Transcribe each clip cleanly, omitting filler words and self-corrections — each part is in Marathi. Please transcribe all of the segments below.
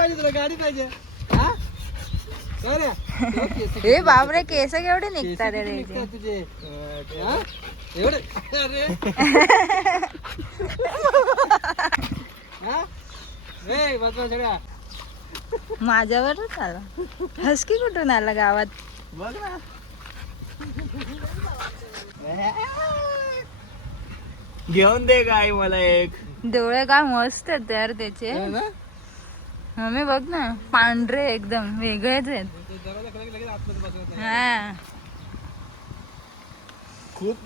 पाहिजे तुला गाडी पाहिजे हा हे बापरे केस केवढे निघतात तुझे एवढे अरे माझ्यावरच आला हसकी कुठून आला गावात बघ ना घेऊन दे गाय मला एक डोळे काय मस्त आहेत यार त्याचे मम्मी बघ ना पांढरे एकदम वेगळेच आहेत हा खूप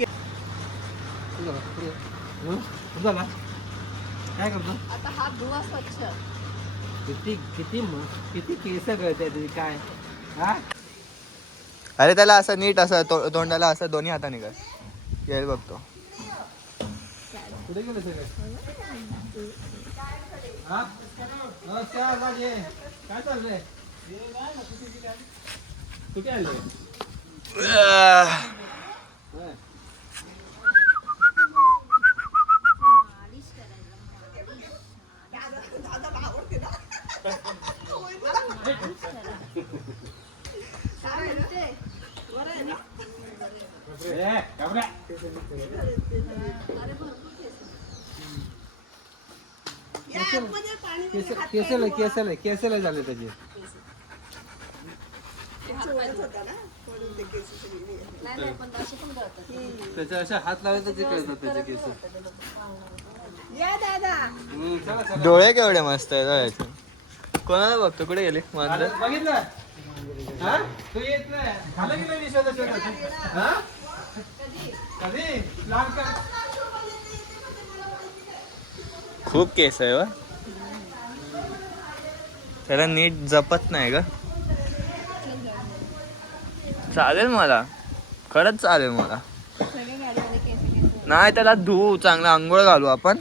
काय करतो आता हात धुवा स्वच्छ किती किती किती केस कळते तुझी काय हा अरे त्याला असं नीट असं तोंडाला असं दोन्ही हाताने कर येईल बघतो कुठे गेले सगळे हा नमस्कार राजे काय चाललंय कुठे आले केसला झाले त्याचे त्याच्या अशा हात लावले त्याचे कळतात त्याचे केस डोळे केवढे मस्त आहेत कोणाला बघतो कुठे गेले बघितलं तू येत नाही झालं की नाही कधी खूप केस आहे वा त्याला नीट जपत नाही ग चालेल मला खरंच चालेल मला नाही त्याला धुवू चांगला आंघोळ घालू आपण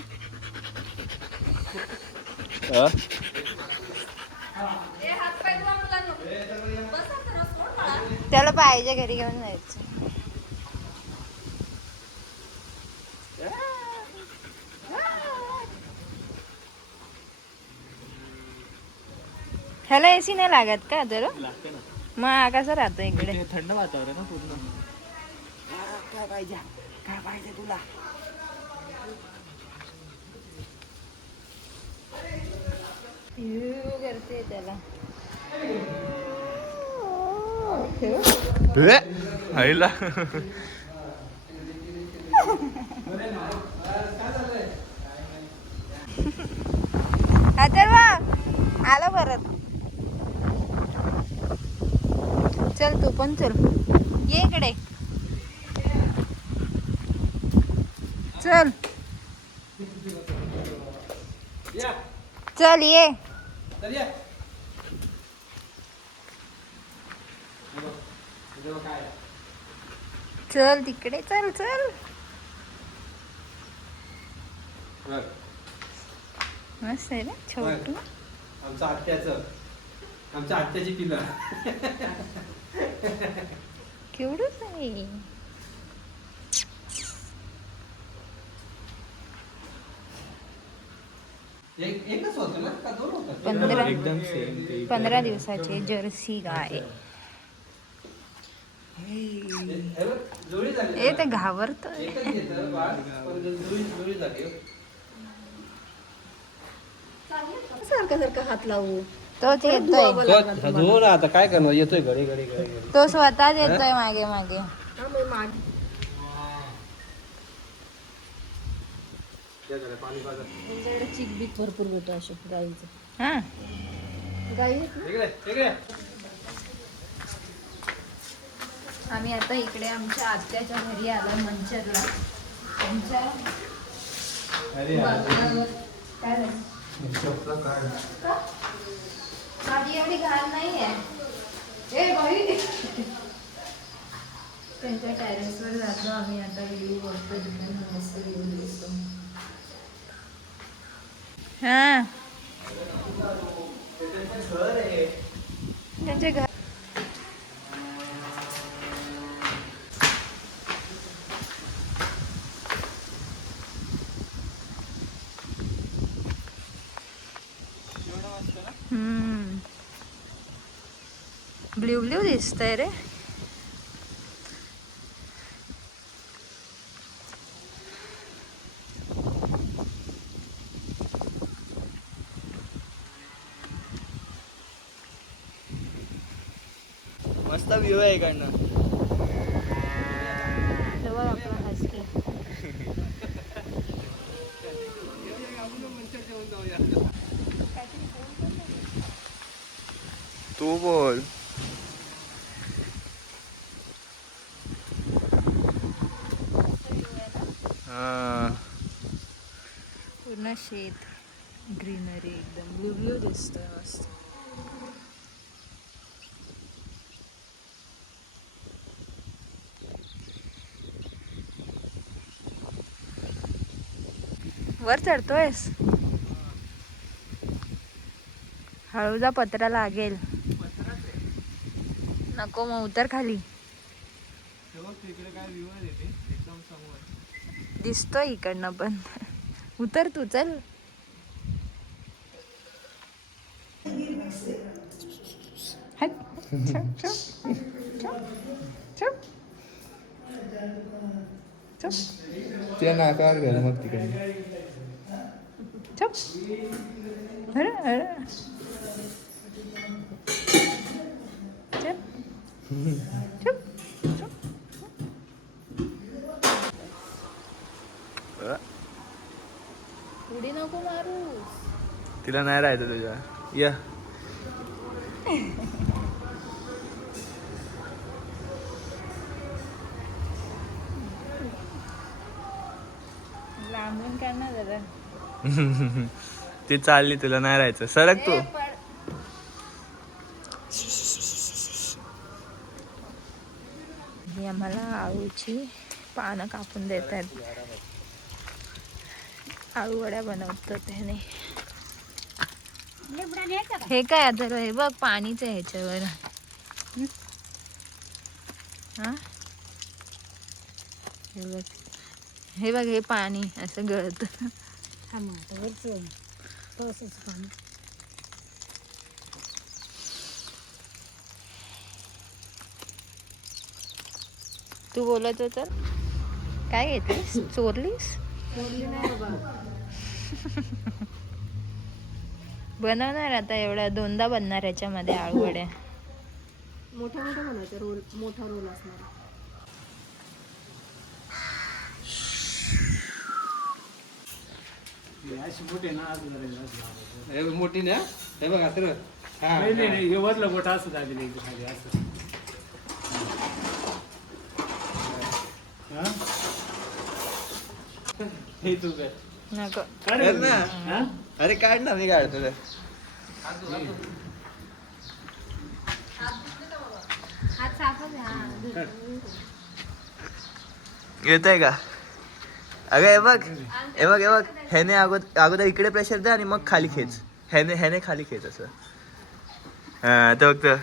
त्याला पाहिजे घरी घेऊन जायचं ह्याला एसी नाही लागत का तर मग कसं राहतो इकडे थंड वातावरण ना पूर्ण काय पाहिजे तुला करते त्याला आईला आला परत चल तू पण चल ये इकडे चल चल ये चल तिकडे चल चल मस्त आहे ना छोटू आमच्या आत्याची पिलं केवढंच आहे एकच होतं ना का दोन होतं 15 दिवसाची जर्सी गाय ए ते घाबरतो सारखं हात लावू तोच येतोय आता काय करणार येतोय घडी घडी घडी तो स्वतःच येतोय मागे मागे चिकबीक भरपूर भेटतो अशो गाईचं हा गाई आम्ही आता इकडे आमच्या आत्याच्या घरी आलो मंचरला आमच्या काय माझी एवढी घाण नाही आहे त्यांच्या टेरेसवर जातो आम्ही आता व्हिडिओ बघतो तिकडे मस्त व्हिडिओ दिसतो हा त्यांचे घर ब्ल्यू ब्ल्यू दिसतंय रे. मस्त व्ह्यू आहे इकडनं. तू बोल. पूर्ण शेत ग्रीनरी एकदम ब्ल्यू ब्ल्यू दिसतोय मस्त. वर चढतोयस? हळूचा पत्रा लागेल. नको मग उतर खाली. दिसतोय इकडनं पण. उतर तू चल. ते नाकावर गेलं मग तिकडे. उडी नको मारू. तिला नाही राहायचं तुझ्या. या लांबून काय ना जरा. ती चालली, तुला नाही राहायचं. सरक तू. ही आम्हाला आळूची पानं कापून देत आहेत. आळू वड्या बनवतो त्याने. हे काय आता हे बघ पाणीच आहे ह्याच्यावर. हा हे बघ हे पाणी असं गळत. तू बोलत होत काय घेतलीस? चोरलीस? बनवणार आता एवढ्या 2दा बनणार याच्यामध्ये आळू वड्या. मोठा मोठा बनवायचा रोल, मोठा रोल असणार. मोठी ना हे बघ असं. नाही हे वरलं बोट असं दाबी नाही खाली असं. हे तू काय नको. कर ना. अरे काढ ना, मी काढतो तर. येतंय का? अगं हे बघ, हे बघ, हे बघ. ह्याने अगोदर इकडे प्रेशर दे आणि मग खाली खेच. ह्याने खाली खेच असं. हा तो बघतो.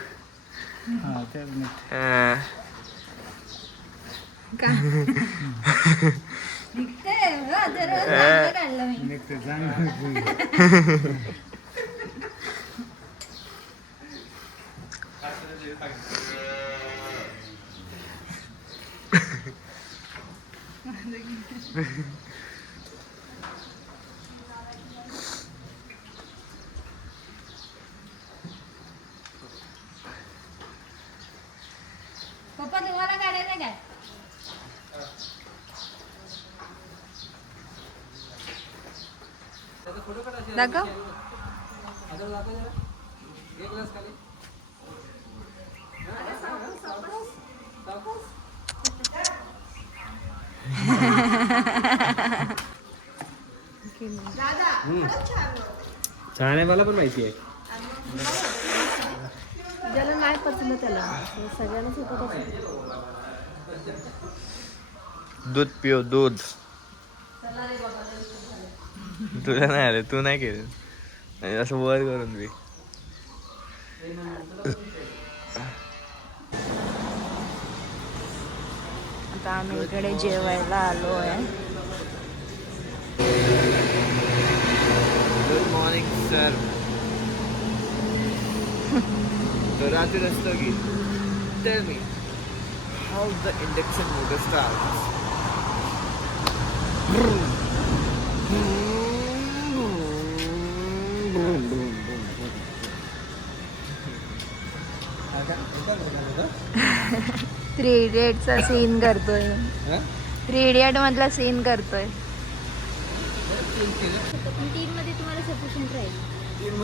पप्पा तुम्हाला काढायचं काय? दाखव. छान आहे, मला पण माहिती आहे. ज्याला नाही पचलं त्याला सगळ्यांनाच होत असेल. दूध पिओ, दूध. तुला नाही आलं, तू नाही केलं असं वर करून बी. आता आम्ही इकडे जेवायला आलो आहे. Good morning sir. तो रात्री रस्तो की Tell me, how the induction motor starts? Three इडियटचा सीन करतोय. थ्री इडियट मधला सीन करतोय. पण 3 मध्ये तुम्हाला सफिशियंट राहील. तीन